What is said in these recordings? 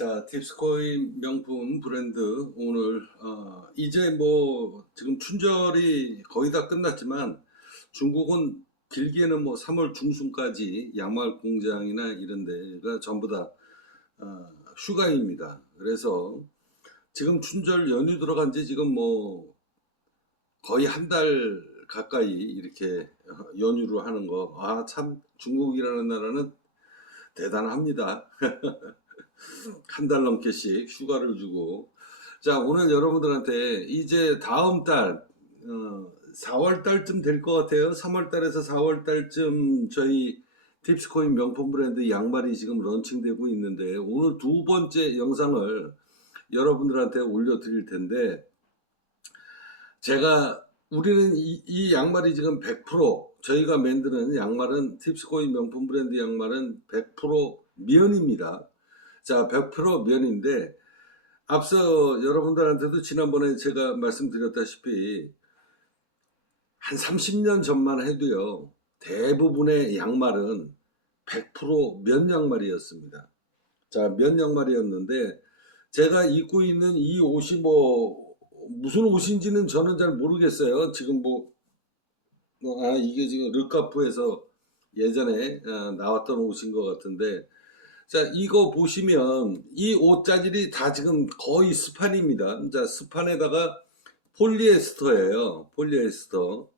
자, 팁스코인 명품 브랜드 오늘 이제 뭐 지금 춘절이 거의 다 끝났지만 중국은 길게는 뭐 3월 중순까지 양말 공장이나 이런 데가 전부 다 휴가입니다. 그래서 지금 춘절 연휴 들어간 지 지금 뭐 거의 한 달 가까이 이렇게 연휴로 하는 거. 참 중국이라는 나라는 대단합니다. 한 달 넘게씩 휴가를 주고. 자, 오늘 여러분들한테 이제 다음 달 4월 달쯤 될 것 같아요. 3월 달에서 4월 달쯤 저희 팁스코인 명품 브랜드 양말이 지금 런칭되고 있는데, 오늘 두 번째 영상을 여러분들한테 올려드릴 텐데, 우리는 이 양말이 지금 100% 저희가 만드는 양말은, 팁스코인 명품 브랜드 양말은 100% 면입니다. 자, 100% 면인데, 앞서 여러분들한테도 지난번에 제가 말씀드렸다시피 한 30년 전만 해도요, 대부분의 양말은 100% 면 양말이었습니다. 자, 면 양말이었는데, 제가 입고 있는 이 옷이 뭐 무슨 옷인지는 저는 잘 모르겠어요. 지금 이게 지금 르카프에서 예전에 나왔던 옷인 것 같은데, 자, 이거 보시면 이 옷 자질이 다 지금 거의 스판입니다. 자, 스판에다가 폴리에스터예요. 폴리에스터.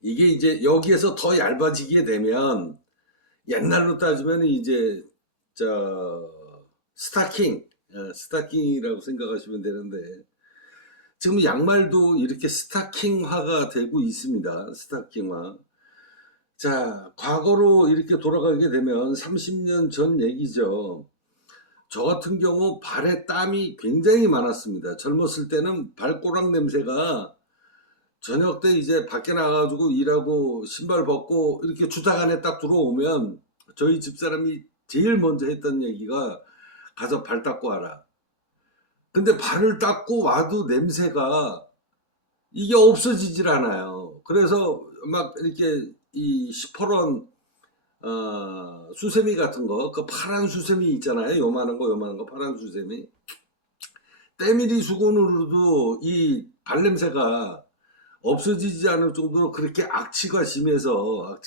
이게 이제 여기에서 더 얇아지게 되면, 옛날로 따지면 이제 스타킹이라고 생각하시면 되는데, 지금 양말도 이렇게 스타킹화가 되고 있습니다. 스타킹화. 자, 과거로 이렇게 돌아가게 되면 30년 전 얘기죠. 저 같은 경우 발에 땀이 굉장히 많았습니다. 젊었을 때는 발꼬락 냄새가, 저녁 때 이제 밖에 나가가지고 일하고 신발 벗고 이렇게 주택 안에 딱 들어오면 저희 집사람이 제일 먼저 했던 얘기가, 가서 발 닦고 와라. 근데 발을 닦고 와도 냄새가 이게 없어지질 않아요. 그래서 막 이렇게 이 시퍼런 수세미 같은 거, 그 파란 수세미 있잖아요. 요만한 거 파란 수세미. 때밀이 수건으로도 이 발냄새가 없어지지 않을 정도로 그렇게 악취가 심해서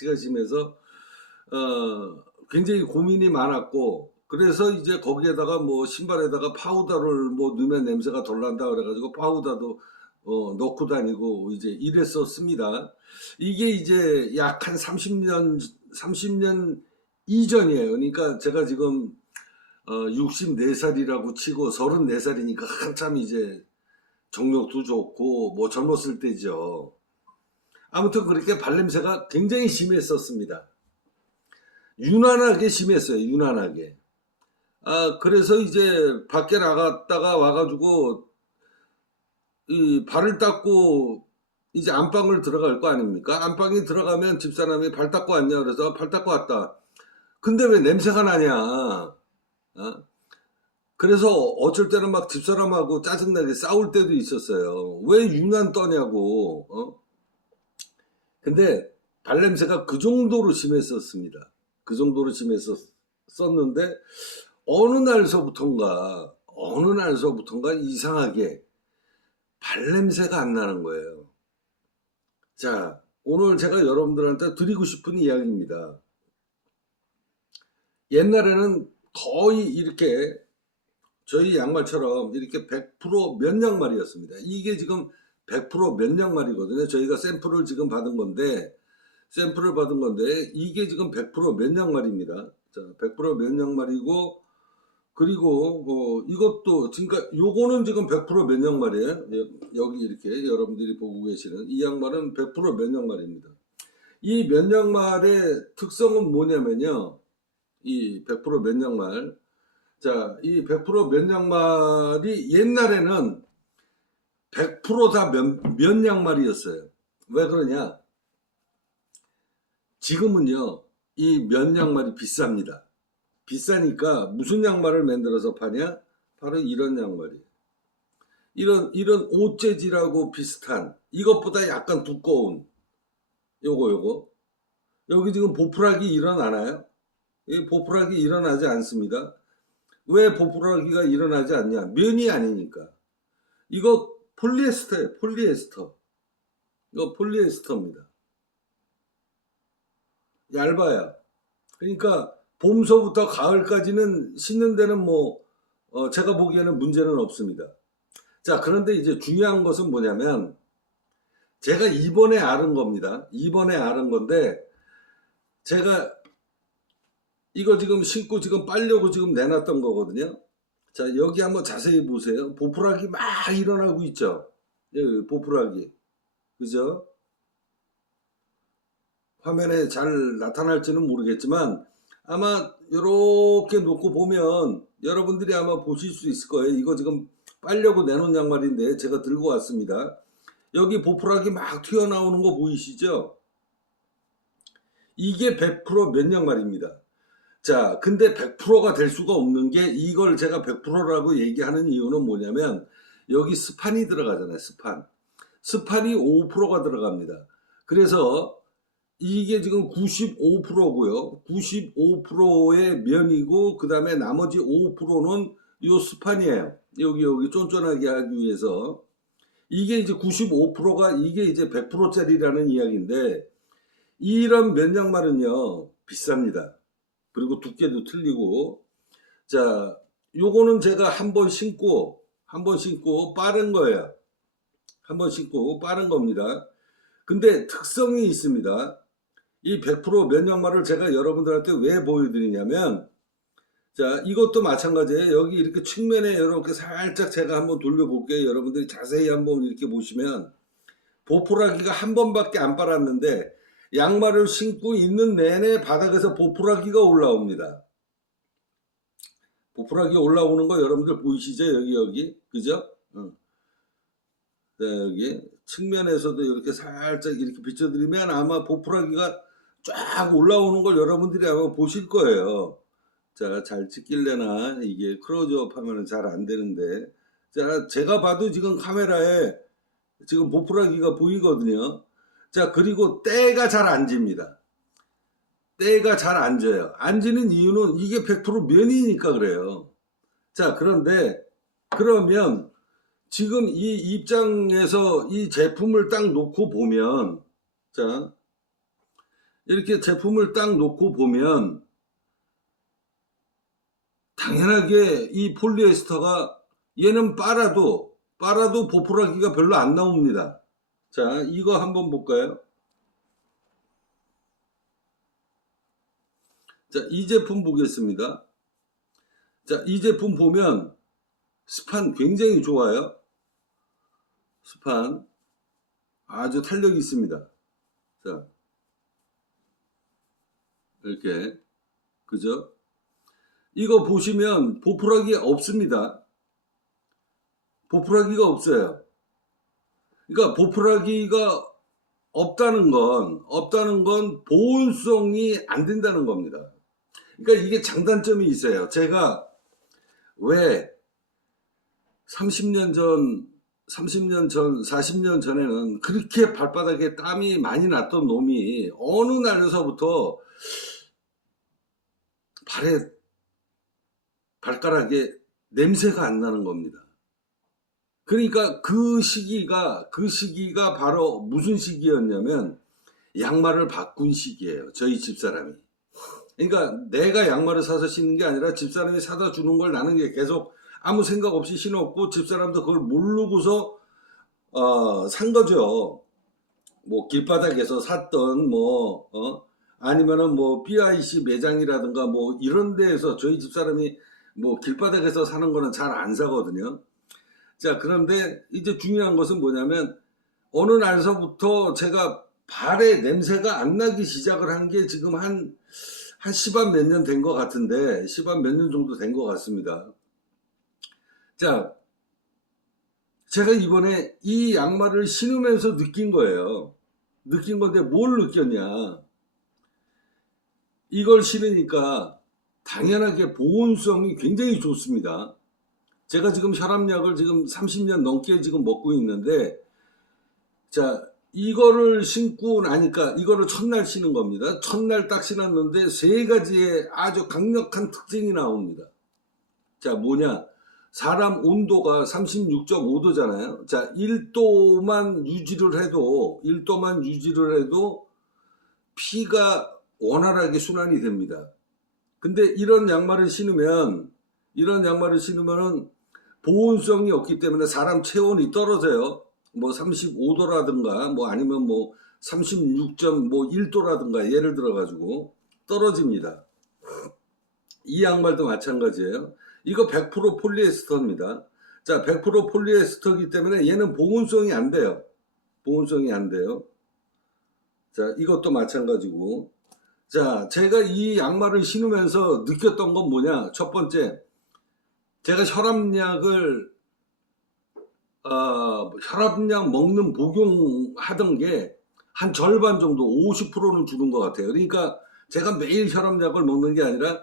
굉장히 고민이 많았고, 그래서 이제 거기에다가 뭐 신발에다가 파우더를 뭐 넣으면 냄새가 덜 난다 그래가지고 파우더도 넣고 다니고 이제 이랬었습니다. 이게 이제 약 한 30년 이전이에요. 그러니까 제가 지금 64살이라고 치고 34살이니까 한참 이제 정력도 좋고 뭐 젊었을 때죠. 아무튼 그렇게 발냄새가 굉장히 심했었습니다. 유난하게 심했어요. 유난하게. 그래서 이제 밖에 나갔다가 와가지고 이 발을 닦고 이제 안방을 들어갈 거 아닙니까? 안방에 들어가면 집사람이 발 닦고 왔냐 그래서 발 닦고 왔다. 근데 왜 냄새가 나냐? 그래서 어쩔 때는 막 집사람하고 짜증나게 싸울 때도 있었어요. 왜 유난 떠냐고. 근데 발냄새가 그 정도로 심했었습니다. 그 정도로 심했었는데 어느 날서부턴가 이상하게 발냄새가 안 나는 거예요. 자, 오늘 제가 여러분들한테 드리고 싶은 이야기입니다. 옛날에는 거의 이렇게 저희 양말처럼 이렇게 100%면 양말이었습니다. 이게 지금 100%면 양말이거든요. 저희가 샘플을 지금 받은 건데, 이게 지금 100%면 양말입니다. 자, 100%면 양말이고, 그리고 이것도 그러니까 요거는 지금 100%면 양말이에요. 여기 이렇게 여러분들이 보고 계시는 이 양말은 100%면 양말입니다. 이 면 양말의 특성은 뭐냐면요. 이 100%면 양말. 자, 이 100%면 양말이 옛날에는 100%다 면 양말이었어요. 왜 그러냐? 지금은요, 이 면 양말이 비쌉니다. 비싸니까 무슨 양말을 만들어서 파냐? 바로 이런 양말이에요. 이런 옷 재질하고 비슷한, 이것보다 약간 두꺼운 요거. 여기 지금 보풀하기 일어나나요? 이 보풀하기 일어나지 않습니다. 왜 보풀하기가 일어나지 않냐? 면이 아니니까. 이거 폴리에스터예요. 폴리에스터. 이거 폴리에스터입니다. 얇아요. 그러니까 봄서부터 가을까지는 신는 데는 뭐 제가 보기에는 문제는 없습니다. 자, 그런데 이제 중요한 것은 뭐냐면 제가 이번에 알은 겁니다. 이번에 알은 건데 제가 이거 지금 신고 지금 빨려고 지금 내놨던 거거든요. 자, 여기 한번 자세히 보세요. 보풀하기 막 일어나고 있죠. 여기 보풀하기. 그죠? 화면에 잘 나타날지는 모르겠지만 아마 이렇게 놓고 보면 여러분들이 아마 보실 수 있을 거예요. 이거 지금 빨려고 내놓은 양말인데 제가 들고 왔습니다. 여기 보풀하기 막 튀어나오는 거 보이시죠? 이게 100% 면양말입니다. 자, 근데 100%가 될 수가 없는 게 이걸 제가 100%라고 얘기하는 이유는 뭐냐면 여기 스판이 들어가잖아요. 스판이 5%가 들어갑니다. 그래서 이게 지금 95%고요. 95%의 면이고 그 다음에 나머지 5%는 요 스판이에요. 여기 쫀쫀하게 하기 위해서. 이게 이제 95%가 이게 이제 100%짜리라는 이야기인데 이런 면양말은요 비쌉니다. 그리고 두께도 틀리고. 자, 요거는 제가 한 번 신고 빠른 거예요. 한 번 신고 빠른 겁니다. 근데 특성이 있습니다. 이 100% 면양말을 제가 여러분들한테 왜 보여드리냐면 자, 이것도 마찬가지예요. 여기 이렇게 측면에 이렇게 살짝 제가 한번 돌려볼게요. 여러분들이 자세히 한번 이렇게 보시면 보풀하기가 한 번밖에 안 빨았는데 양말을 신고 있는 내내 바닥에서 보풀하기가 올라옵니다. 보풀하기 올라오는 거 여러분들 보이시죠? 여기 그죠? 네, 여기 측면에서도 이렇게 살짝 이렇게 비춰드리면 아마 보풀하기가 쫙 올라오는 걸 여러분들이 아마 보실 거예요. 자, 잘 찍길래나 이게 클로즈업 하면은 잘 안 되는데. 자, 제가 봐도 지금 카메라에 지금 보풀하기가 보이거든요. 자, 그리고 때가 잘 안 집니다. 때가 잘 안 져요. 안 지는 이유는 이게 100% 면이니까 그래요. 자, 그런데 그러면 지금 이 입장에서 이 제품을 딱 놓고 보면 자, 이렇게 제품을 딱 놓고 보면 당연하게 이 폴리에스터가 얘는 빨아도 보풀하기가 별로 안 나옵니다. 자, 이거 한번 볼까요? 자, 이 제품 보겠습니다. 자, 이 제품 보면 스판 굉장히 좋아요. 스판 아주 탄력이 있습니다. 자, 이렇게 그죠? 이거 보시면 보풀하기 없습니다. 보풀하기가 없어요. 그러니까 보풀하기가 없다는 건 보온성이 안 된다는 겁니다. 그러니까 이게 장단점이 있어요. 제가 왜 30년 전, 40년 전에는 그렇게 발바닥에 땀이 많이 났던 놈이 어느 날에서부터 발가락에 냄새가 안 나는 겁니다. 그러니까 그 시기가 바로 무슨 시기였냐면 양말을 바꾼 시기예요. 저희 집사람이. 그러니까 내가 양말을 사서 신는 게 아니라 집사람이 사다 주는 걸 나는 게 계속 아무 생각 없이 신었고 집사람도 그걸 모르고서 산 거죠. 뭐 길바닥에서 샀던 아니면은 뭐 BIC 매장이라든가 뭐 이런 데에서 저희 집사람이 뭐 길바닥에서 사는 거는 잘 안 사거든요. 자, 그런데 이제 중요한 것은 뭐냐면 어느 날서부터 제가 발에 냄새가 안 나기 시작을 한 게 지금 한 10한 몇 년 된 것 같은데 10한 몇 년 정도 된 것 같습니다. 자, 제가 이번에 이 양말을 신으면서 느낀 거예요. 느낀 건데 뭘 느꼈냐. 이걸 신으니까 당연하게 보온성이 굉장히 좋습니다. 제가 지금 혈압약을 지금 30년 넘게 지금 먹고 있는데 자, 이거를 신고 나니까 이거를 첫날 신은 겁니다. 첫날 딱 신었는데 세 가지의 아주 강력한 특징이 나옵니다. 자, 뭐냐? 사람 온도가 36.5도잖아요. 자, 1도만 유지를 해도, 1도만 유지를 해도 피가 원활하게 순환이 됩니다. 근데 이런 양말을 신으면은 보온성이 없기 때문에 사람 체온이 떨어져요. 뭐 35도라든가, 뭐 아니면 뭐 36.1도라든가 예를 들어가지고 떨어집니다. 이 양말도 마찬가지예요. 이거 100% 폴리에스터입니다. 자, 100% 폴리에스터이기 때문에 얘는 보온성이 안 돼요. 보온성이 안 돼요. 자, 이것도 마찬가지고. 자, 제가 이 양말을 신으면서 느꼈던 건 뭐냐? 첫 번째, 제가 혈압약 먹는 복용하던 게 한 절반 정도, 50%는 줄은 것 같아요. 그러니까 제가 매일 혈압약을 먹는 게 아니라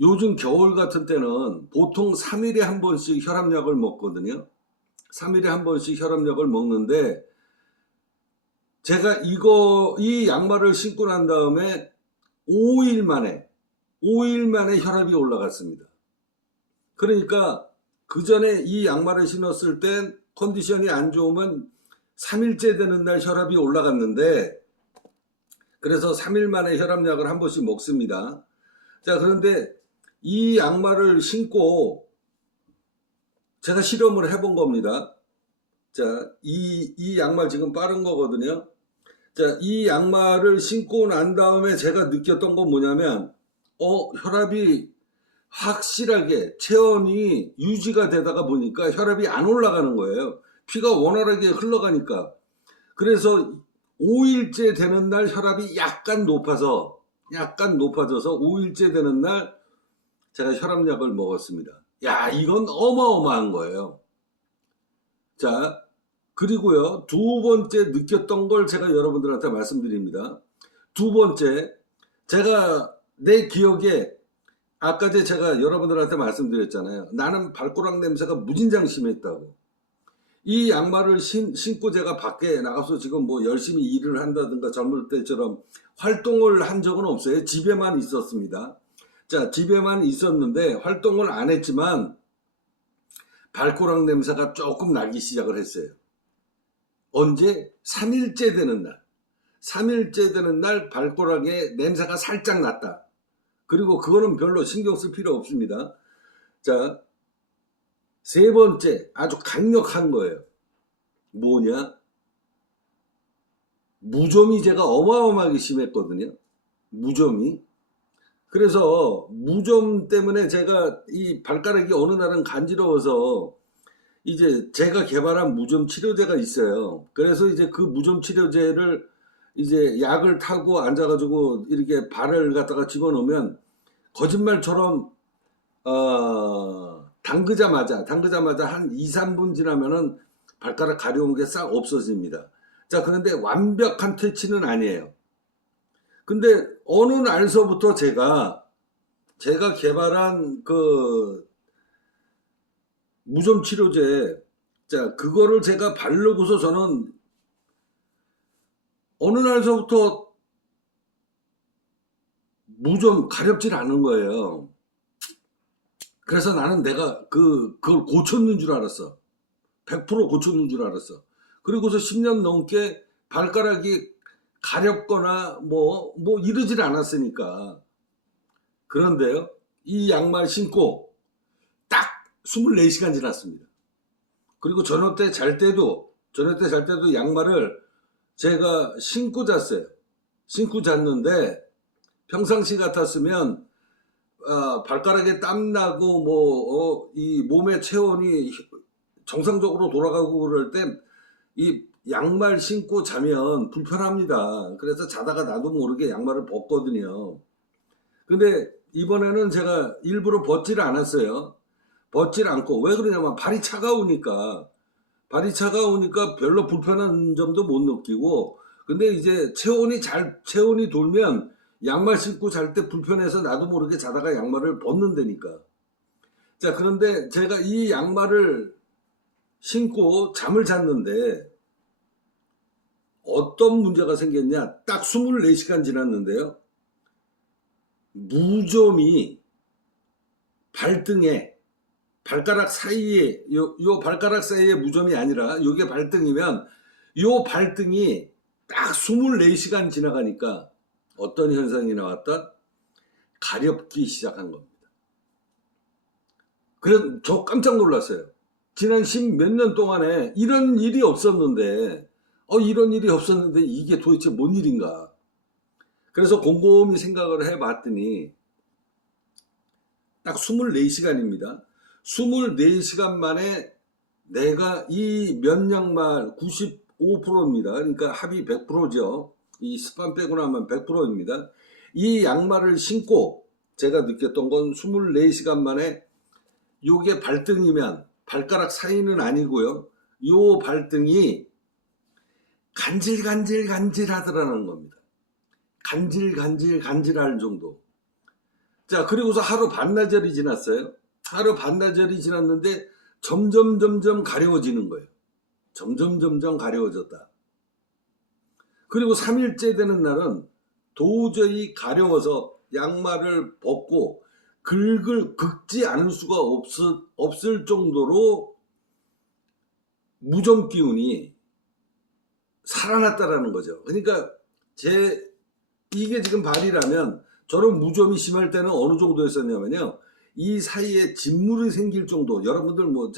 요즘 겨울 같은 때는 보통 3일에 한 번씩 혈압약을 먹거든요. 3일에 한 번씩 혈압약을 먹는데 제가 이 양말을 신고 난 다음에 5일 만에 혈압이 올라갔습니다. 그러니까 그 전에 이 양말을 신었을 땐 컨디션이 안 좋으면 3일째 되는 날 혈압이 올라갔는데, 그래서 3일 만에 혈압약을 한 번씩 먹습니다. 자, 그런데 이 양말을 신고 제가 실험을 해본 겁니다. 자, 이 양말 지금 빠른 거거든요. 자, 이 양말을 신고 난 다음에 제가 느꼈던 건 뭐냐면, 혈압이 확실하게 체온이 유지가 되다가 보니까 혈압이 안 올라가는 거예요. 피가 원활하게 흘러가니까. 그래서 5일째 되는 날 혈압이 약간 높아져서 5일째 되는 날 제가 혈압약을 먹었습니다. 야, 이건 어마어마한 거예요. 자, 그리고요, 두 번째 느꼈던 걸 제가 여러분들한테 말씀드립니다. 두 번째, 제가 내 기억에 아까 제가 여러분들한테 말씀드렸잖아요. 나는 발꼬락 냄새가 무진장 심했다고. 이 양말을 신고 제가 밖에 나가서 지금 뭐 열심히 일을 한다든가 젊을 때처럼 활동을 한 적은 없어요. 집에만 있었습니다. 자, 집에만 있었는데 활동을 안 했지만 발꼬락 냄새가 조금 나기 시작을 했어요. 언제? 3일째 되는 날. 3일째 되는 날 발꼬락에 냄새가 살짝 났다. 그리고 그거는 별로 신경 쓸 필요 없습니다. 자, 세 번째, 아주 강력한 거예요. 뭐냐? 무좀이 제가 어마어마하게 심했거든요. 무좀이. 그래서 무좀 때문에 제가 이 발가락이 어느 날은 간지러워서 이제 제가 개발한 무좀 치료제가 있어요. 그래서 이제 그 무좀 치료제를 이제 약을 타고 앉아가지고 이렇게 발을 갖다가 집어넣으면 거짓말처럼 담그자마자 한 2, 3분 지나면은 발가락 가려운 게 싹 없어집니다. 자, 그런데 완벽한 퇴치는 아니에요. 근데 어느 날서부터 제가 개발한 그 무좀 치료제, 자, 그거를 제가 바르고서 저는 어느 날서부터 무좀 가렵질 않은 거예요. 그래서 나는 내가 그걸 고쳤는 줄 알았어. 100% 고쳤는 줄 알았어. 그리고서 10년 넘게 발가락이 가렵거나 뭐 이러질 않았으니까. 그런데요, 이 양말 신고 딱 24시간 지났습니다. 그리고 저녁 때 잘 때도 양말을 제가 신고 잤어요. 신고 잤는데 평상시 같았으면 발가락에 땀나고 이 몸의 체온이 정상적으로 돌아가고 그럴 땐 이 양말 신고 자면 불편합니다. 그래서 자다가 나도 모르게 양말을 벗거든요. 근데 이번에는 제가 일부러 벗지를 않았어요. 벗질 않고. 왜 그러냐면 발이 차가우니까 별로 불편한 점도 못 느끼고, 근데 이제 체온이 돌면 양말 신고 잘 때 불편해서 나도 모르게 자다가 양말을 벗는다니까. 자, 그런데 제가 이 양말을 신고 잠을 잤는데 어떤 문제가 생겼냐? 딱 24시간 지났는데요. 무좀이 발등에 발가락 사이에 요 발가락 사이에 무좀이 아니라 요게 발등이면 요 발등이 딱 24시간 지나가니까 어떤 현상이 나왔다? 가렵기 시작한 겁니다. 그래서 저 깜짝 놀랐어요. 지난 10몇 년 동안에 이런 일이 없었는데 이런 일이 없었는데 이게 도대체 뭔 일인가. 그래서 곰곰이 생각을 해봤더니 딱 24시간입니다. 24시간 만에 내가 이 면양말 95%입니다. 그러니까 합이 100%죠. 이 스판 빼고 나면 100%입니다. 이 양말을 신고 제가 느꼈던 건 24시간 만에 요게 발등이면 발가락 사이는 아니고요. 요 발등이 간질간질 하더라는 겁니다. 간질할 정도. 자, 그리고서 하루 반나절이 지났어요. 하루 반나절이 지났는데 점점 가려워지는 거예요. 점점 가려워졌다. 그리고 3일째 되는 날은 도저히 가려워서 양말을 벗고 긁지 않을 수가 없을 정도로 무좀 기운이 살아났다라는 거죠. 그러니까 이게 지금 발이라면 저런 무좀이 심할 때는 어느 정도였었냐면요. 이 사이에 진물이 생길 정도. 여러분들 뭐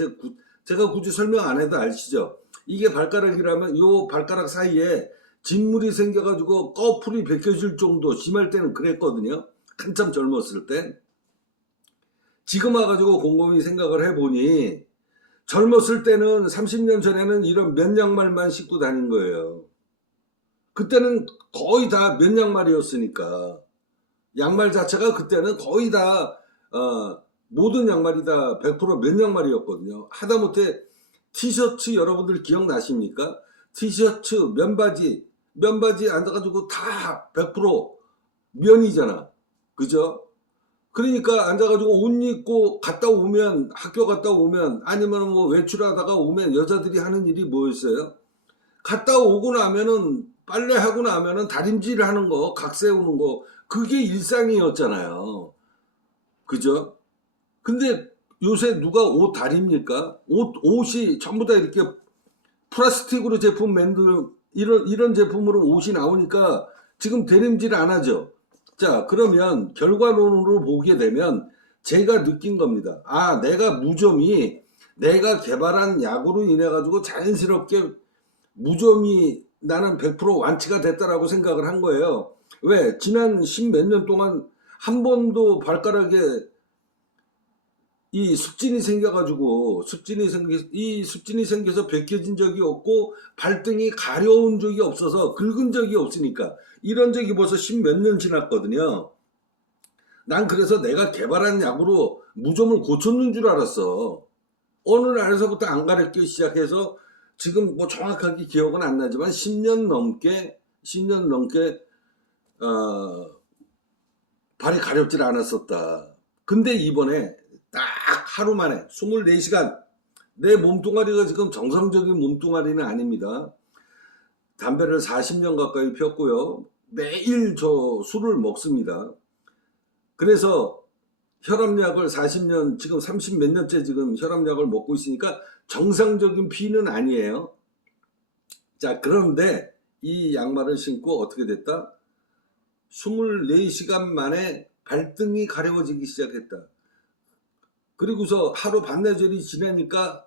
제가 굳이 설명 안 해도 아시죠? 이게 발가락이라면 요 발가락 사이에 진물이 생겨가지고 꺼풀이 벗겨질 정도 심할 때는 그랬거든요. 한참 젊었을 때. 지금 와가지고 곰곰이 생각을 해보니 젊었을 때는 30년 전에는 이런 면양말만 신고 다닌 거예요. 그때는 거의 다 면양말이었으니까 양말 자체가 그때는 거의 다 모든 양말이 다 100% 면양말이었거든요. 하다못해 티셔츠 여러분들 기억나십니까? 티셔츠, 면바지 앉아가지고 다 100% 면이잖아. 그죠? 그러니까 앉아가지고 옷 입고 갔다 오면, 학교 갔다 오면, 아니면 뭐 외출하다가 오면 여자들이 하는 일이 뭐였어요? 갔다 오고 나면은, 빨래하고 나면은 다림질 하는 거, 각 세우는 거, 그게 일상이었잖아요. 그죠? 근데 요새 누가 옷 다립니까? 옷이 전부 다 이렇게 플라스틱으로 제품 만드는, 이런 제품으로 옷이 나오니까 지금 다림질 안 하죠. 자, 그러면 결과론으로 보게 되면 제가 느낀 겁니다. 내가 무좀이 내가 개발한 약으로 인해 가지고 자연스럽게 무좀이 나는 100% 완치가 됐다라고 생각을 한 거예요. 왜? 지난 10몇 년 동안 한 번도 발가락에 이 습진이 생겨가지고 이 습진이 생겨서 벗겨진 적이 없고 발등이 가려운 적이 없어서 긁은 적이 없으니까 이런 적이 벌써 10몇 년 지났거든요. 난 그래서 내가 개발한 약으로 무좀을 고쳤는 줄 알았어. 어느 날에서부터 안 가렵기 시작해서 지금 뭐 정확하게 기억은 안 나지만 10년 넘게 발이 가렵질 않았었다. 근데 이번에 딱 하루 만에 24시간 내 몸뚱아리가 지금 정상적인 몸뚱아리는 아닙니다. 담배를 40년 가까이 폈고요. 매일 저 술을 먹습니다. 그래서 혈압약을 40년, 지금 30 몇 년째 지금 혈압약을 먹고 있으니까 정상적인 피는 아니에요. 자, 그런데 이 양말을 신고 어떻게 됐다? 24시간 만에 발등이 가려워지기 시작했다. 그리고서 하루 반나절이 지나니까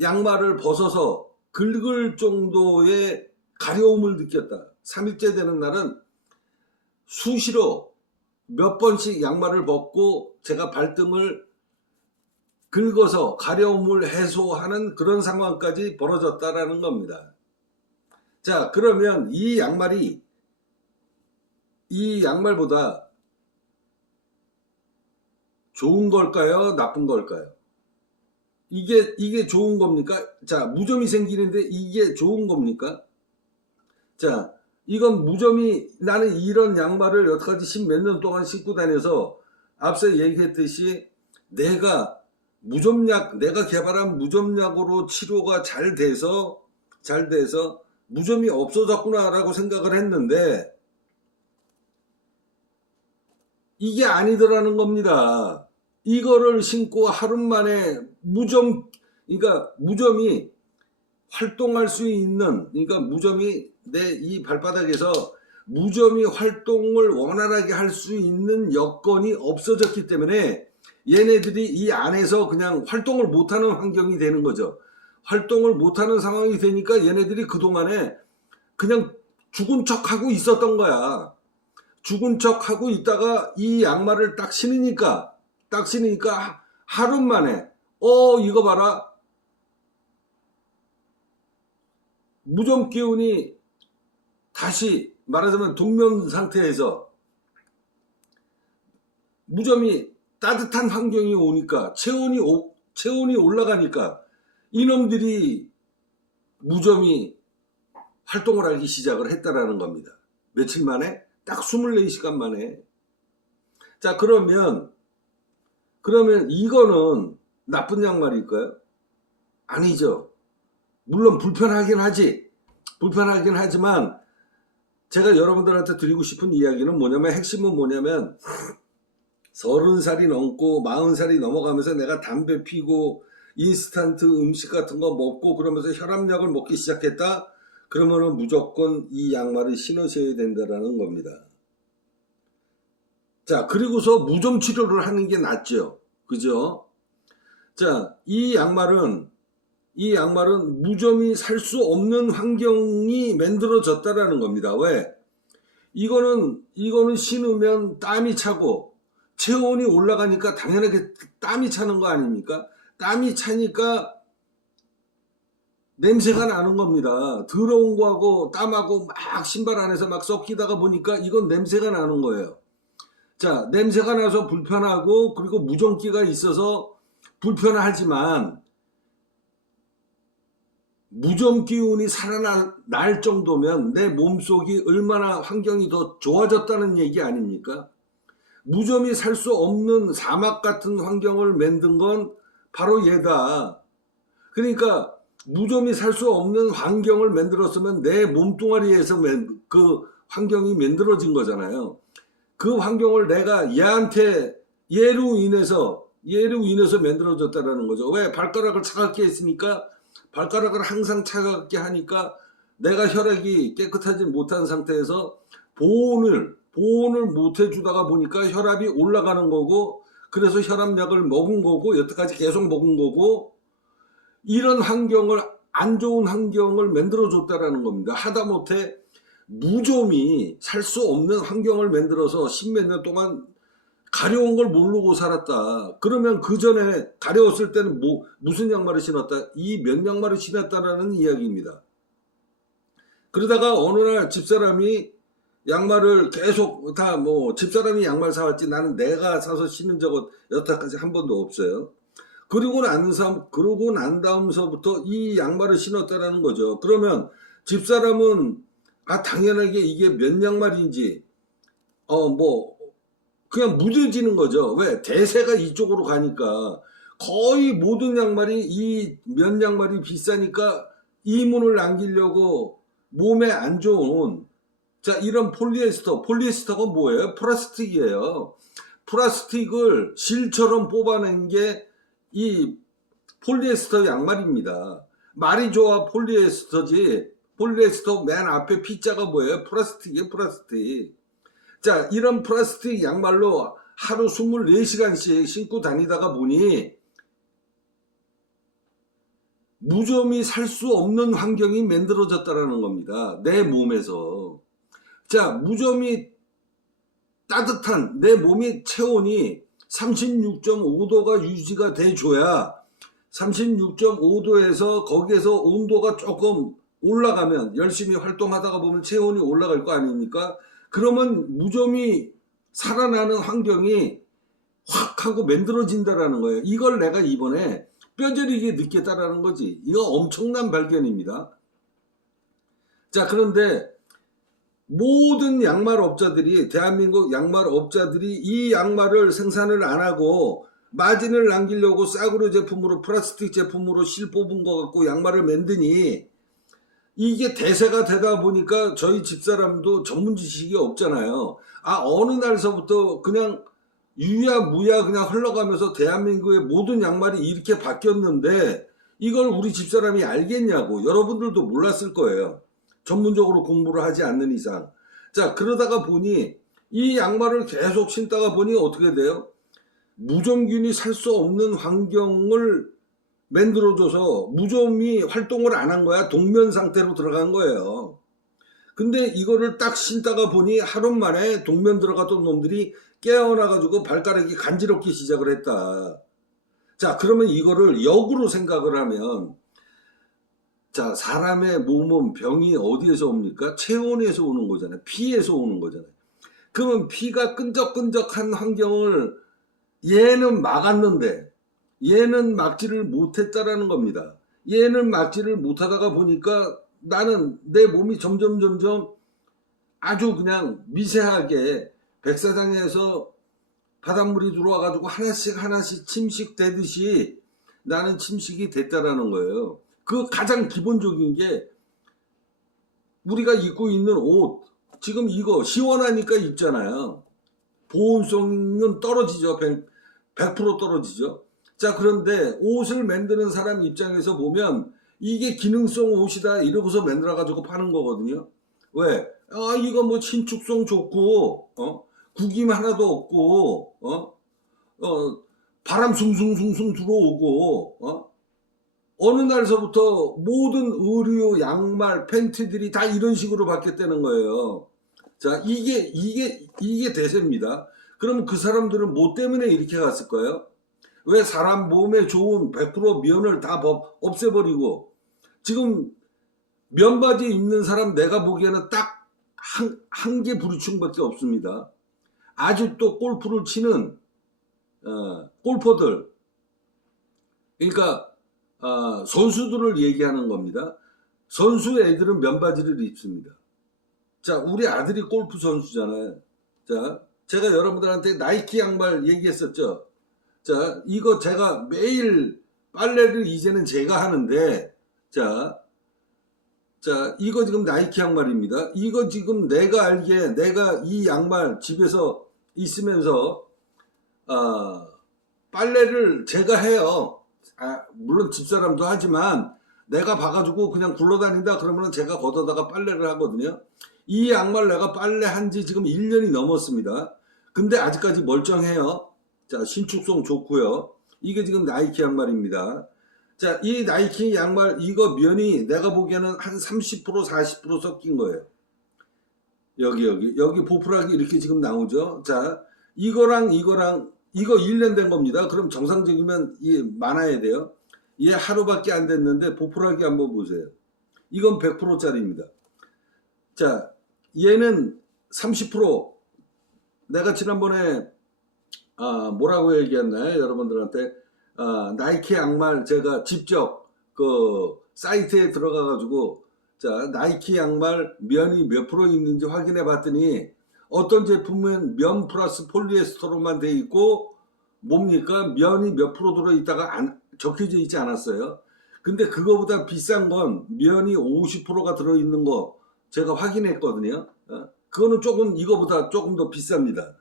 양말을 벗어서 긁을 정도의 가려움을 느꼈다. 3일째 되는 날은 수시로 몇 번씩 양말을 벗고 제가 발등을 긁어서 가려움을 해소하는 그런 상황까지 벌어졌다라는 겁니다. 자, 그러면 이 양말보다 좋은 걸까요? 나쁜 걸까요? 이게 좋은 겁니까? 자, 무좀이 생기는데 이게 좋은 겁니까? 자, 이건 무좀이, 나는 이런 양말을 여태까지 10몇 년 동안 신고 다녀서 앞서 얘기했듯이 내가 개발한 무좀약으로 치료가 잘 돼서 무좀이 없어졌구나라고 생각을 했는데 이게 아니더라는 겁니다. 이거를 신고 하루 만에 그러니까 무좀이 활동할 수 있는, 그러니까 무좀이 내 이 발바닥에서 무좀이 활동을 원활하게 할 수 있는 여건이 없어졌기 때문에 얘네들이 이 안에서 그냥 활동을 못하는 환경이 되는 거죠. 활동을 못하는 상황이 되니까 얘네들이 그동안에 그냥 죽은 척하고 있었던 거야. 죽은 척하고 있다가 이 양말을 딱 신으니까 하루 만에 이거 봐라, 무좀 기운이 다시 말하자면 동면 상태에서 무좀이 따뜻한 환경이 오니까 체온이 올라가니까 이놈들이 무좀이 활동을 하기 시작을 했다라는 겁니다. 며칠 만에? 딱 24시간 만에. 자, 그러면 이거는 나쁜 양말일까요? 아니죠. 물론 불편하긴 하지만 제가 여러분들한테 드리고 싶은 이야기는 뭐냐면, 핵심은 뭐냐면 30살이 넘고 40살이 넘어가면서 내가 담배 피고 인스턴트 음식 같은 거 먹고 그러면서 혈압약을 먹기 시작했다? 그러면은 무조건 이 양말을 신으셔야 된다라는 겁니다. 자, 그리고서 무좀 치료를 하는 게 낫죠. 그죠? 자, 이 양말은 무좀이 살 수 없는 환경이 만들어졌다라는 겁니다. 왜? 이거는 신으면 땀이 차고 체온이 올라가니까 당연하게 땀이 차는 거 아닙니까? 땀이 차니까 냄새가 나는 겁니다. 더러운 거하고 땀하고 막 신발 안에서 막 섞이다가 보니까 이건 냄새가 나는 거예요. 자, 냄새가 나서 불편하고 그리고 무좀기가 있어서 불편하지만 무좀 기운이 살아날 정도면 내 몸속이 얼마나 환경이 더 좋아졌다는 얘기 아닙니까? 무좀이 살 수 없는 사막 같은 환경을 만든 건 바로 얘다. 그러니까 무좀이 살 수 없는 환경을 만들었으면 내 몸뚱아리에서 그 환경이 만들어진 거잖아요. 그 환경을 내가 얘로 인해서 만들어졌다라는 거죠. 왜? 발가락을 차갑게 했으니까, 발가락을 항상 차갑게 하니까 내가 혈액이 깨끗하지 못한 상태에서 보온을 못 해주다가 보니까 혈압이 올라가는 거고, 그래서 혈압약을 먹은 거고, 여태까지 계속 먹은 거고, 이런 안 좋은 환경을 만들어줬다라는 겁니다. 하다못해 무좀이 살 수 없는 환경을 만들어서 십몇 년 동안 가려운 걸 모르고 살았다. 그러면 그 전에 가려웠을 때는 무슨 양말을 신었다? 이 면 양말을 신었다라는 이야기입니다. 그러다가 어느 날 집사람이 양말을 계속 집사람이 양말 사왔지 나는 내가 사서 신은 적은 여태까지 한 번도 없어요. 그러고 난 다음서부터 이 양말을 신었다라는 거죠. 그러면 집사람은 당연하게 이게 면 양말인지 그냥 무뎌지는 거죠. 왜? 대세가 이쪽으로 가니까 거의 모든 양말이 이 면 양말이 비싸니까 이문을 남기려고 몸에 안 좋은 이런 폴리에스터가 뭐예요? 플라스틱이에요. 플라스틱을 실처럼 뽑아낸 게 이 폴리에스터 양말입니다. 말이 좋아 폴리에스터지. 폴리에스터 맨 앞에 P자가 뭐예요? 플라스틱이에요, 플라스틱. 자, 이런 플라스틱 양말로 하루 24시간씩 신고 다니다가 보니 무좀이 살 수 없는 환경이 만들어졌다라는 겁니다. 내 몸에서. 자, 무좀이 따뜻한 내 몸의 체온이 36.5도가 유지가 돼줘야 36.5도에서 거기에서 온도가 조금 올라가면 열심히 활동하다가 보면 체온이 올라갈 거 아닙니까? 그러면 무좀이 살아나는 환경이 확 하고 만들어진다라는 거예요. 이걸 내가 이번에 뼈저리게 느꼈다라는 거지. 이거 엄청난 발견입니다. 자, 그런데 모든 양말업자들이, 대한민국 양말업자들이 이 양말을 생산을 안 하고 마진을 남기려고 싸구려 제품으로, 플라스틱 제품으로 실 뽑은 거 갖고 양말을 만드니 이게 대세가 되다 보니까 저희 집사람도 전문 지식이 없잖아요. 어느 날서부터 그냥 유야무야 그냥 흘러가면서 대한민국의 모든 양말이 이렇게 바뀌었는데 이걸 우리 집사람이 알겠냐고. 여러분들도 몰랐을 거예요. 전문적으로 공부를 하지 않는 이상. 자, 그러다가 보니 이 양말을 계속 신다가 보니 어떻게 돼요? 무좀균이 살 수 없는 환경을 만들어줘서 무좀이 활동을 안 한 거야. 동면 상태로 들어간 거예요. 근데 이거를 딱 신다가 보니 하루 만에 동면 들어갔던 놈들이 깨어나가지고 발가락이 간지럽기 시작을 했다. 자, 그러면 이거를 역으로 생각을 하면, 자, 사람의 몸은 병이 어디에서 옵니까? 체온에서 오는 거잖아요. 피에서 오는 거잖아요. 그러면 피가 끈적끈적한 환경을 얘는 막았는데 얘는 막지를 못했다라는 겁니다. 얘는 막지를 못하다가 보니까 나는 내 몸이 점점 아주 그냥 미세하게 백사장에서 바닷물이 들어와가지고 하나씩 침식되듯이 나는 침식이 됐다라는 거예요. 그 가장 기본적인 게 우리가 입고 있는 옷, 지금 이거 시원하니까 입잖아요. 보온성은 떨어지죠. 100% 떨어지죠. 자, 그런데 옷을 만드는 사람 입장에서 보면 이게 기능성 옷이다 이러고서 만들어가지고 파는 거거든요. 왜? 아, 이거 뭐 신축성 좋고, 구김 하나도 없고, 바람 숭숭숭숭 들어오고, 어느 날서부터 모든 의류, 양말, 팬티들이 다 이런 식으로 바뀌었다는 거예요. 자, 이게 대세입니다. 그럼 그 사람들은 뭐 때문에 이렇게 갔을까요? 왜 사람 몸에 좋은 100% 면을 다 없애버리고, 지금 면바지 입는 사람 내가 보기에는 딱 한 개 부류층밖에 없습니다. 아주 또 골프를 치는 골퍼들, 그러니까 선수들을 얘기하는 겁니다. 선수 애들은 면바지를 입습니다. 자, 우리 아들이 골프 선수잖아요. 자, 제가 여러분들한테 나이키 양말 얘기했었죠. 자, 이거 제가 매일 빨래를 이제는 제가 하는데, 자, 이거 지금 나이키 양말입니다. 이거 지금 내가 알기에 내가 이 양말 집에서 있으면서 빨래를 제가 해요. 물론 집사람도 하지만 내가 봐가지고 그냥 굴러다닌다 그러면 제가 걷어다가 빨래를 하거든요. 이 양말 내가 빨래한 지 지금 1년이 넘었습니다. 근데 아직까지 멀쩡해요. 자, 신축성 좋고요. 이게 지금 나이키 양말입니다. 자, 이 나이키 양말 이거 면이 내가 보기에는 한 30% 40% 섞인 거예요. 여기 보풀하기 이렇게 지금 나오죠. 자, 이거 1년 된 겁니다. 그럼 정상적이면 이 많아야 돼요. 얘 하루밖에 안 됐는데 보풀하기 한번 보세요. 이건 100%짜리입니다. 자, 얘는 30%. 내가 지난번에 뭐라고 얘기했나요? 여러분들한테 나이키 양말 제가 직접 그 사이트에 들어가 가지고 자, 나이키 양말 면이 몇 프로 있는지 확인해 봤더니 어떤 제품은 면 플러스 폴리에스터로만 돼 있고 뭡니까? 면이 몇 프로 들어 있다가 적혀져 있지 않았어요. 근데 그거보다 비싼 건 면이 50%가 들어 있는 거 제가 확인했거든요. 그거는 조금 이거보다 조금 더 비쌉니다.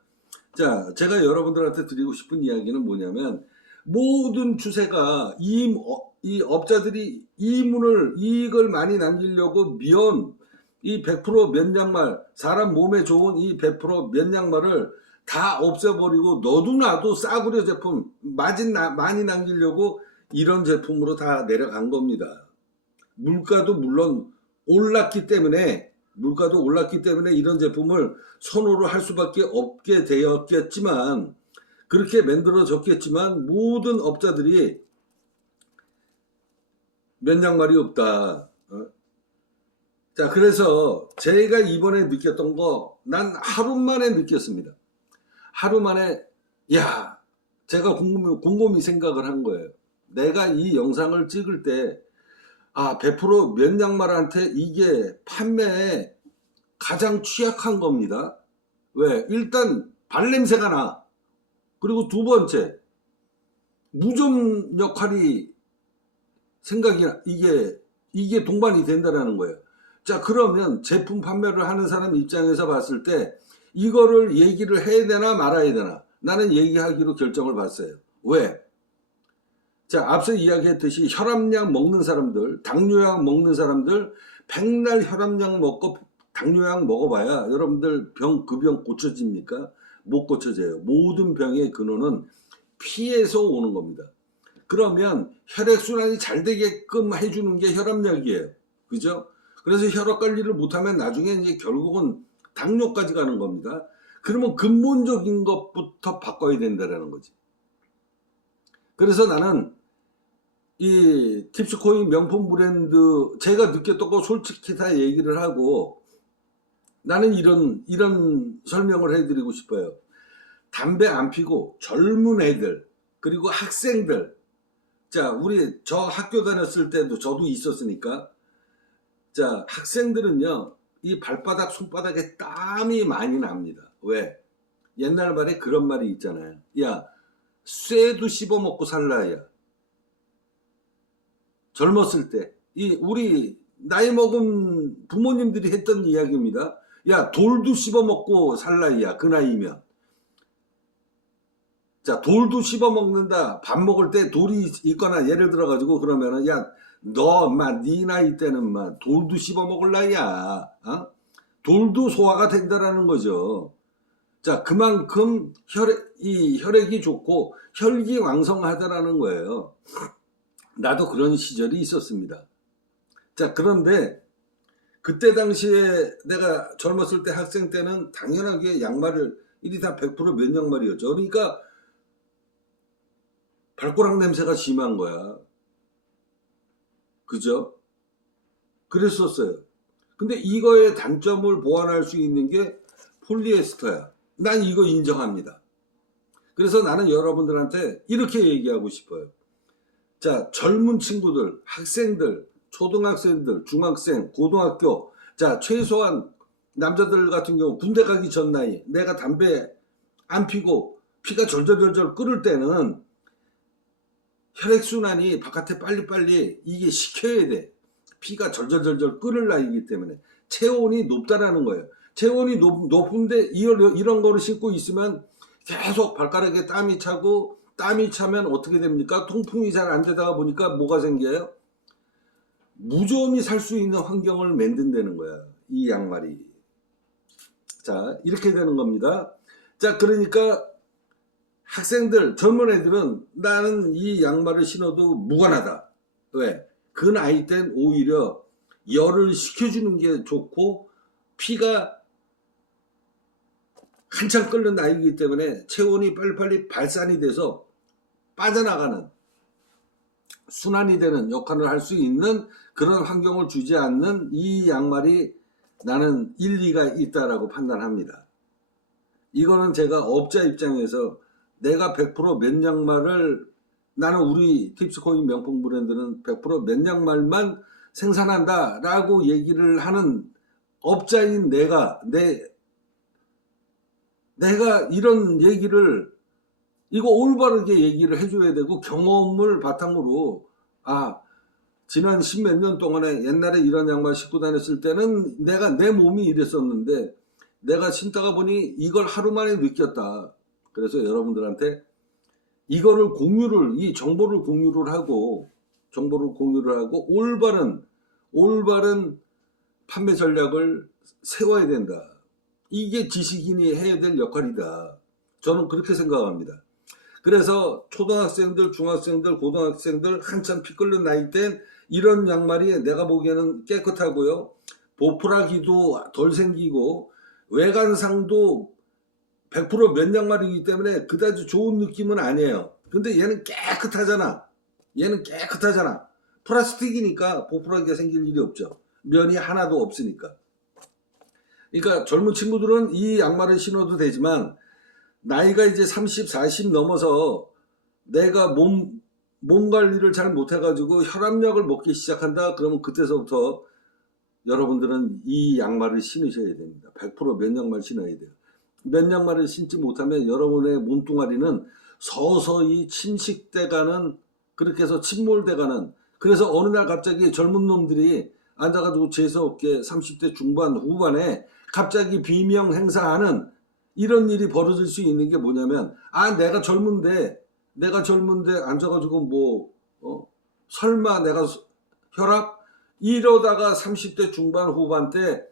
자, 제가 여러분들한테 드리고 싶은 이야기는 뭐냐면 모든 추세가 이 업자들이 이익을 많이 남기려고 이 100% 면양말, 사람 몸에 좋은 이 100% 면양말을 다 없애버리고 너도 나도 싸구려 제품 마진 많이 남기려고 이런 제품으로 다 내려간 겁니다. 물가도 물론 올랐기 때문에 이런 제품을 선호를 할 수밖에 없게 되었겠지만 그렇게 만들어졌겠지만 모든 업자들이 면양말이 없다. 자, 그래서 제가 이번에 느꼈던 거 난 하루 만에 느꼈습니다. 하루 만에 제가 곰곰이 생각을 한 거예요. 내가 이 영상을 찍을 때 100% 면양말한테 이게 판매에 가장 취약한 겁니다. 왜? 일단 발냄새가 나. 그리고 두 번째, 무좀 역할이 이게 동반이 된다는 거예요. 자, 그러면 제품 판매를 하는 사람 입장에서 봤을 때 이거를 얘기를 해야 되나 말아야 되나. 나는 얘기하기로 결정을 봤어요. 왜? 자, 앞서 이야기했듯이 혈압약 먹는 사람들, 당뇨약 먹는 사람들, 백날 혈압약 먹고 당뇨약 먹어봐야 여러분들 그 병 고쳐집니까? 못 고쳐져요. 모든 병의 근원은 피에서 오는 겁니다. 그러면 혈액순환이 잘 되게끔 해주는 게 혈압약이에요. 그죠? 그래서 혈압 관리를 못하면 나중에 이제 결국은 당뇨까지 가는 겁니다. 그러면 근본적인 것부터 바꿔야 된다는 거지. 그래서 나는 이 팁스코인 명품 브랜드 제가 느꼈던 솔직히 다 얘기를 하고 나는 이런 설명을 해드리고 싶어요. 담배 안 피고 젊은 애들 그리고 학생들 자 저 학교 다녔을 때도 저도 있었으니까 자 학생들은요 이 발바닥 손바닥에 땀이 많이 납니다. 왜? 옛날 말에 그런 말이 있잖아요. 야 쇠도 씹어먹고 살라 야. 젊었을 때 우리 나이 먹은 부모님들이 했던 이야기입니다. 야 돌도 씹어먹고 살라 야 그 나이면. 자 돌도 씹어먹는다. 밥 먹을 때 돌이 있거나 예를 들어 가지고 그러면은 야 너 네 나이 때는 돌도 씹어먹을라 야 어? 돌도 소화가 된다라는 거죠. 자 그만큼 혈액이 좋고 혈기왕성하다라는 거예요. 나도 그런 시절이 있었습니다. 자 그런데 그때 당시에 내가 젊었을 때 학생 때는 당연하게 양말을 이리 다 100% 면 양말이었죠. 그러니까 발가락 냄새가 심한 거야. 그죠? 그랬었어요. 근데 이거의 단점을 보완할 수 있는 게 폴리에스터야. 난 이거 인정합니다. 그래서 나는 여러분들한테 이렇게 얘기하고 싶어요. 자, 젊은 친구들, 학생들, 초등학생들, 중학생, 고등학교, 자, 최소한 남자들 같은 경우 군대 가기 전 나이, 내가 담배 안 피고 피가 절절절절 끓을 때는 혈액순환이 바깥에 빨리빨리 이게 식혀야 돼. 피가 절절절절 끓을 나이기 때문에 체온이 높다라는 거예요. 체온이 높은데 이런 거를 신고 있으면 계속 발가락에 땀이 차고 땀이 차면 어떻게 됩니까? 통풍이 잘 안 되다가 보니까 뭐가 생겨요? 무좀이 살 수 있는 환경을 만든다는 거야. 이 양말이. 자, 이렇게 되는 겁니다. 자, 그러니까 학생들, 젊은 애들은 나는 이 양말을 신어도 무관하다. 왜? 그 나이 땐 오히려 열을 식혀주는 게 좋고 피가 한참 끓는 나이이기 때문에 체온이 빨리빨리 발산이 돼서 빠져나가는 순환이 되는 역할을 할 수 있는 그런 환경을 주지 않는 이 양말이 나는 일리가 있다라고 판단합니다. 이거는 제가 업자 입장에서 내가 100% 양말을 나는 우리 팁스코인 명품 브랜드는 100% 양말만 생산한다 라고 얘기를 하는 업자인 내가 이런 얘기를 이거 올바르게 얘기를 해줘야 되고 경험을 바탕으로 지난 10몇 년 동안에 옛날에 이런 양말 신고 다녔을 때는 내 몸이 이랬었는데 내가 신다가 보니 이걸 하루 만에 느꼈다. 그래서 여러분들한테 이거를 이 정보를 공유를 하고 올바른 판매 전략을 세워야 된다. 이게 지식인이 해야 될 역할이다. 저는 그렇게 생각합니다. 그래서 초등학생들, 중학생들, 고등학생들 한참 피 끓는 나이 땐 이런 양말이 내가 보기에는 깨끗하고요. 보풀하기도 덜 생기고 외관상도 100% 면 양말이기 때문에 그다지 좋은 느낌은 아니에요. 근데 얘는 깨끗하잖아. 플라스틱이니까 보풀하기가 생길 일이 없죠. 면이 하나도 없으니까. 그러니까 젊은 친구들은 이 양말을 신어도 되지만 나이가 이제 30, 40 넘어서 내가 몸 관리를 잘 못해가지고 혈압약을 먹기 시작한다. 그러면 그때서부터 여러분들은 이 양말을 신으셔야 됩니다. 100% 면 양말 신어야 돼요. 면 양말을 신지 못하면 여러분의 몸뚱아리는 서서히 침식돼가는 그렇게 해서 침몰돼가는 그래서 어느 날 갑자기 젊은 놈들이 앉아가지고 재수없게 30대 중반 후반에 갑자기 비명 행사하는 이런 일이 벌어질 수 있는 게 뭐냐면, 내가 젊은데 앉아가지고 설마 내가 혈압? 이러다가 30대 중반 후반 때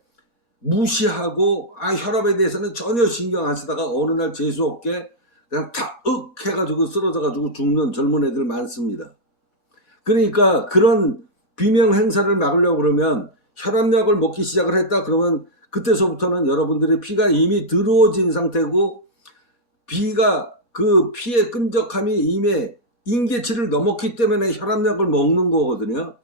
무시하고 혈압에 대해서는 전혀 신경 안 쓰다가 어느 날 재수없게 그냥 탁 해가지고 쓰러져가지고 죽는 젊은 애들 많습니다. 그러니까 그런 비명 행사를 막으려고 그러면 혈압약을 먹기 시작을 했다 그러면 그때서부터는 여러분들의 피가 이미 더러워진 상태고 그 피의 끈적함이 이미 임계치를 넘었기 때문에 혈압약을 먹는 거거든요.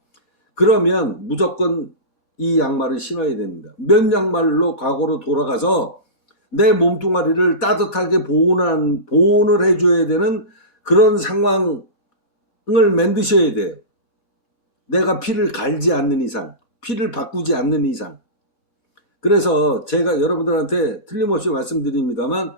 그러면 무조건 이 양말을 신어야 됩니다. 면 양말로 과거로 돌아가서 내 몸뚱아리를 따뜻하게 보온을 해줘야 되는 그런 상황을 만드셔야 돼요. 내가 피를 갈지 않는 이상, 피를 바꾸지 않는 이상. 그래서 제가 여러분들한테 틀림없이 말씀드립니다만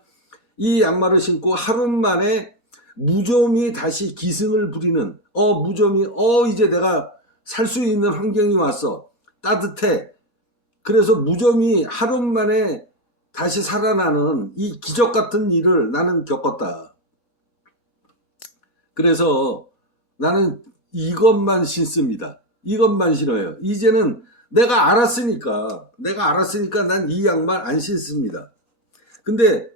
이 양말을 신고 하루 만에 무좀이 다시 기승을 부리는 무좀이 이제 내가 살 수 있는 환경이 왔어. 따뜻해. 그래서 무좀이 하루 만에 다시 살아나는 이 기적 같은 일을 나는 겪었다. 그래서 나는 이것만 신습니다. 이것만 신어요. 이제는 내가 알았으니까 난 이 양말 안 신습니다. 근데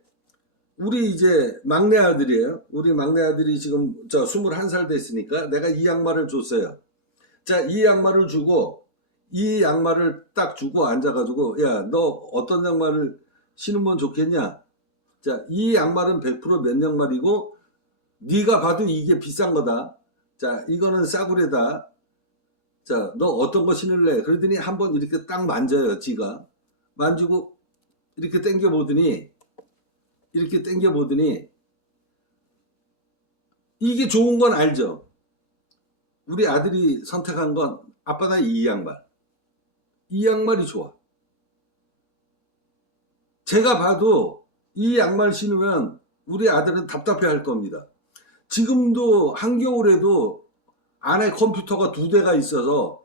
우리 이제 막내 아들이에요. 우리 막내 아들이 지금 21살 됐으니까 내가 이 양말을 줬어요. 자, 이 양말을 딱 주고 앉아가지고, 야, 너 어떤 양말을 신으면 좋겠냐? 자, 이 양말은 100% 면 양말이고, 네가 봐도 이게 비싼 거다. 자, 이거는 싸구려다. 자, 너 어떤 거 신을래? 그러더니 한번 이렇게 딱 만져요, 지가. 만지고, 이렇게 당겨보더니, 이게 좋은 건 알죠? 우리 아들이 선택한 건 아빠 나 이 양말이 좋아. 제가 봐도 이 양말 신으면 우리 아들은 답답해 할 겁니다. 지금도 한겨울에도 안에 컴퓨터가 2대가 있어서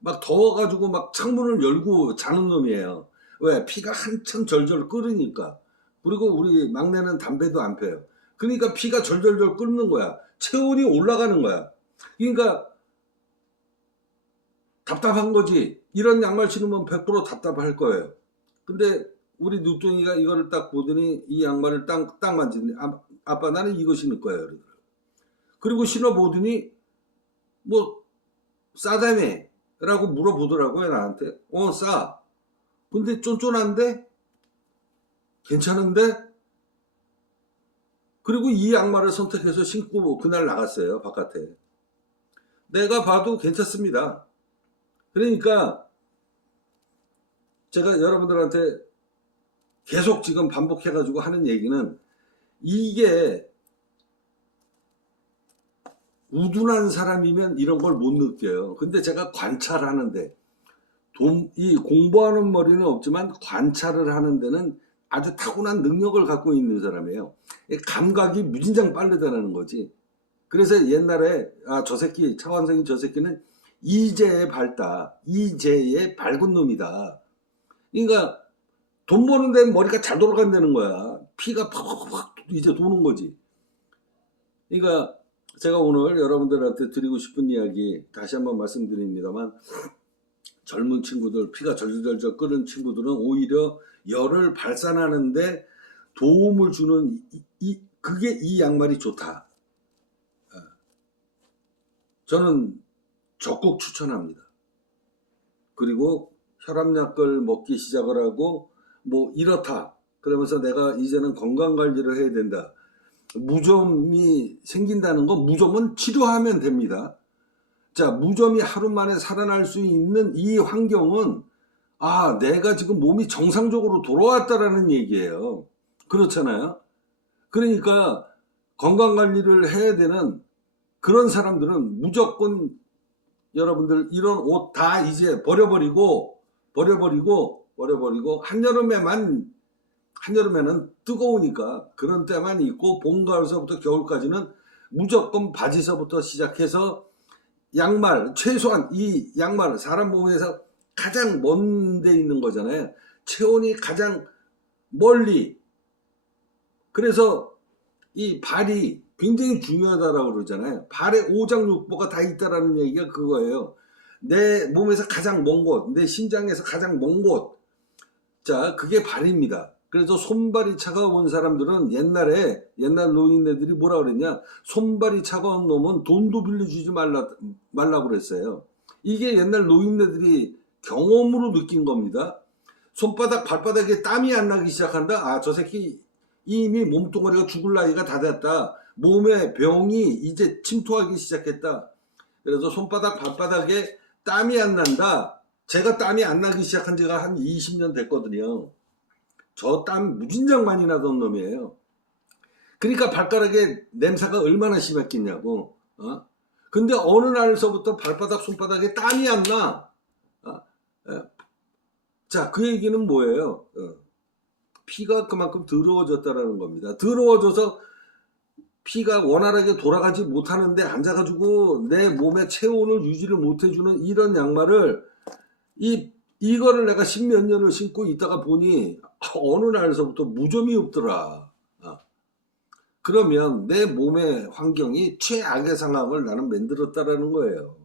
막 더워가지고 막 창문을 열고 자는 놈이에요. 왜? 피가 한참 절절 끓으니까. 그리고 우리 막내는 담배도 안 펴요. 그러니까 피가 절절절 끓는 거야. 체온이 올라가는 거야. 그러니까 답답한 거지. 이런 양말 신으면 100% 답답할 거예요. 근데 우리 누뚱이가 이거를 딱 보더니 이 양말을 딱 만지더니 아빠 나는 이거 신을 거예요. 그리고 신어보더니 싸다며 라고 물어보더라고요 나한테. 싸. 근데 쫀쫀한데? 괜찮은데? 그리고 이 양말을 선택해서 신고 그날 나갔어요 바깥에. 내가 봐도 괜찮습니다. 그러니까 제가 여러분들한테 계속 지금 반복해가지고 하는 얘기는 이게 우둔한 사람이면 이런 걸 못 느껴요. 근데 제가 관찰하는데 이 공부하는 머리는 없지만 관찰을 하는 데는 아주 타고난 능력을 갖고 있는 사람이에요. 감각이 무진장 빠르다는 거지. 그래서 옛날에 차관성이 저 새끼는 이재에 밝은 놈이다. 그러니까 돈 버는 데는 머리가 잘 돌아간다는 거야. 피가 팍팍팍 이제 도는 거지. 그러니까 제가 오늘 여러분들한테 드리고 싶은 이야기 다시 한번 말씀드립니다만 젊은 친구들, 피가 절절절 끓는 친구들은 오히려 열을 발산하는데 도움을 주는 그게 이 양말이 좋다. 저는 적극 추천합니다. 그리고 혈압약을 먹기 시작을 하고 이렇다. 그러면서 내가 이제는 건강관리를 해야 된다. 무좀이 생긴다는 건 무좀은 치료하면 됩니다. 자, 무좀이 하루 만에 살아날 수 있는 이 환경은 내가 지금 몸이 정상적으로 돌아왔다라는 얘기예요. 그렇잖아요. 그러니까 건강관리를 해야 되는 그런 사람들은 무조건 여러분들 이런 옷 다 이제 버려버리고 한여름에는 뜨거우니까 그런 때만 입고 봄, 가을서부터 겨울까지는 무조건 바지서부터 시작해서 양말, 최소한 이 양말 사람 몸에서 가장 먼 데 있는 거잖아요. 체온이 가장 멀리 그래서 이 발이 굉장히 중요하다라고 그러잖아요. 발에 오장육부가 다 있다라는 얘기가 그거예요. 내 몸에서 가장 먼 곳, 내 심장에서 가장 먼 곳. 자, 그게 발입니다. 그래서 손발이 차가운 사람들은 옛날 노인네들이 뭐라 그랬냐? 손발이 차가운 놈은 돈도 빌려주지 말라고 그랬어요. 이게 옛날 노인네들이 경험으로 느낀 겁니다. 손바닥, 발바닥에 땀이 안 나기 시작한다? 아, 저 새끼 이미 몸뚱아리가 죽을 나이가 다 됐다. 몸에 병이 이제 침투하기 시작했다. 그래서 손바닥, 발바닥에 땀이 안 난다. 제가 땀이 안 나기 시작한 지가 한 20년 됐거든요. 저 땀 무진장 많이 나던 놈이에요. 그러니까 발가락에 냄새가 얼마나 심했겠냐고. 근데 어느 날서부터 발바닥, 손바닥에 땀이 안 나. 자, 그 얘기는 뭐예요? 피가 그만큼 더러워졌다라는 겁니다. 더러워져서 피가 원활하게 돌아가지 못하는데 앉아가지고 내 몸의 체온을 유지를 못해주는 이런 양말을 이거를 내가 십몇 년을 신고 있다가 보니 어느 날서부터 무좀이 없더라. 그러면 내 몸의 환경이 최악의 상황을 나는 만들었다라는 거예요.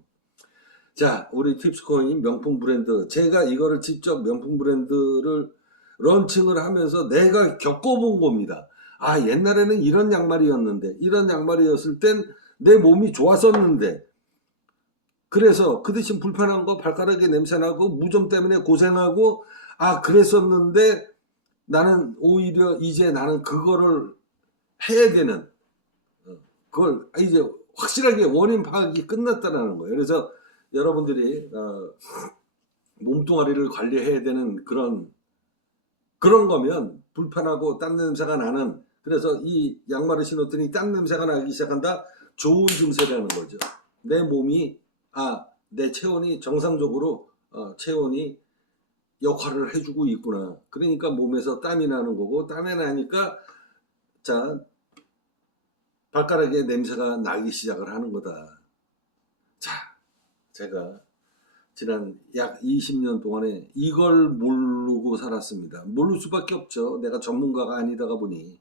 자, 우리 팁스코인 명품 브랜드, 제가 이거를 직접 명품 브랜드를 런칭을 하면서 내가 겪어본 겁니다. 아, 옛날에는 이런 양말이었는데, 이런 양말이었을 땐 내 몸이 좋았었는데, 그래서 그 대신 불편한 거 발가락에 냄새나고 무좀 때문에 고생하고, 아, 그랬었는데 나는 오히려 이제 나는 그거를 해야 되는, 그걸 이제 확실하게 원인 파악이 끝났다는 거예요. 그래서 여러분들이 몸뚱아리를 관리해야 되는 그런 거면 불편하고 땀 냄새가 나는, 그래서 이 양말을 신었더니 땀 냄새가 나기 시작한다. 좋은 증세라는 거죠. 내 몸이 내 체온이 정상적으로 체온이 역할을 해주고 있구나. 그러니까 몸에서 땀이 나는 거고, 땀이 나니까 자, 발가락에 냄새가 나기 시작을 하는 거다. 자, 제가 지난 약 20년 동안에 이걸 모르고 살았습니다. 모를 수밖에 없죠. 내가 전문가가 아니다가 보니.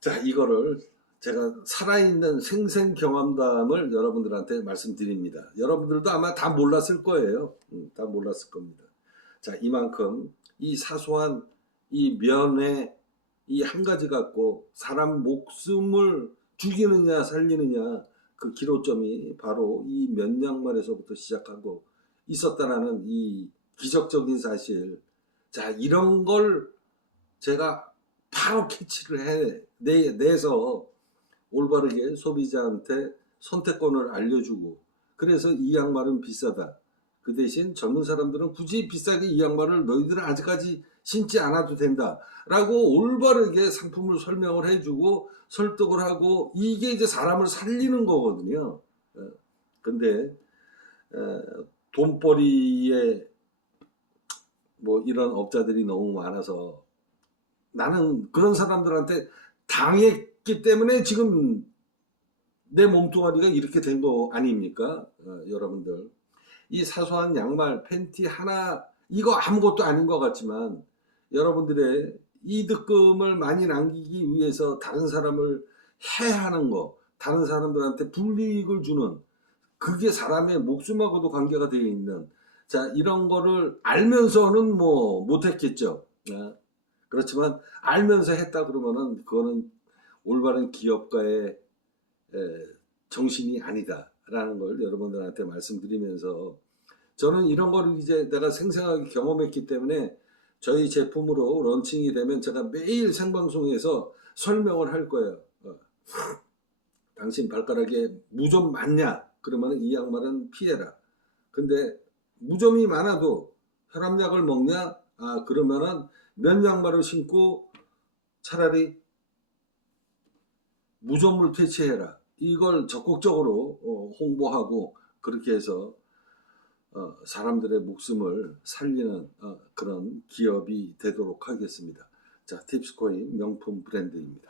자, 이거를 제가 살아있는 생생 경험담을 여러분들한테 말씀드립니다. 여러분들도 아마 다 몰랐을 거예요. 다 몰랐을 겁니다. 자, 이만큼 이 사소한 이 면에 이 한 가지 갖고 사람 목숨을 죽이느냐 살리느냐, 그 기로점이 바로 이 면양말에서부터 시작하고 있었다라는 이 기적적인 사실. 자, 이런 걸 제가 바로 캐치를 내서 올바르게 소비자한테 선택권을 알려주고, 그래서 이 양말은 비싸다. 그 대신 젊은 사람들은 굳이 비싸게 이 양말을 너희들은 아직까지 신지 않아도 된다 라고 올바르게 상품을 설명을 해주고 설득을 하고, 이게 이제 사람을 살리는 거거든요. 근데 돈벌이에 뭐 이런 업자들이 너무 많아서 나는 그런 사람들한테 당했기 때문에 지금 내 몸뚱아리가 이렇게 된 거 아닙니까? 여러분들, 이 사소한 양말, 팬티 하나, 이거 아무것도 아닌 것 같지만 여러분들의 이득금을 많이 남기기 위해서 다른 사람을 해하는 거, 다른 사람들한테 불이익을 주는, 그게 사람의 목숨하고도 관계가 되어 있는, 자, 이런 거를 알면서는 뭐 못했겠죠. 그렇지만 알면서 했다 그러면은 그거는 올바른 기업가의 정신이 아니다라는 걸 여러분들한테 말씀드리면서, 저는 이런 거를 이제 내가 생생하게 경험했기 때문에 저희 제품으로 런칭이 되면 제가 매일 생방송에서 설명을 할 거예요. 당신 발가락에 무좀 많냐? 그러면 이 양말은 피해라. 근데 무좀이 많아도 혈압약을 먹냐? 그러면은 면 양말을 신고 차라리 무좀을 퇴치해라. 이걸 적극적으로 홍보하고 그렇게 해서 사람들의 목숨을 살리는 그런 기업이 되도록 하겠습니다. 자, 팁스코인 명품 브랜드입니다.